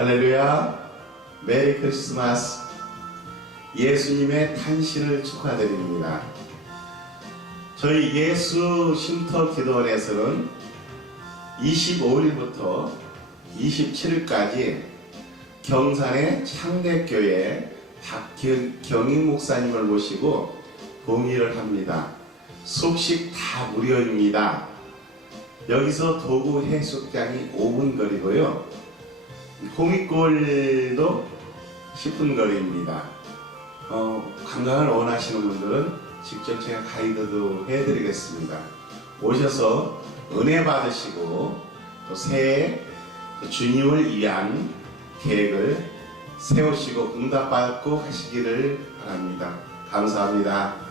할렐루야. 메리 크리스마스. 예수님의 탄신을 축하드립니다. 저희 예수 쉼터 기도원에서는 25일부터 27일까지 경산의 창대교회 박경인 목사님을 모시고 공의를 합니다. 숙식 다 무료입니다. 여기서 도구 해수욕장이 5분 거리고요. 호미골도 10분 거리입니다. 어, 관광을 원하시는 분들은 직접 제가 가이드도 해드리겠습니다. 오셔서 은혜 받으시고 또 새해 주님을 위한 계획을 세우시고 응답받고 하시기를 바랍니다. 감사합니다.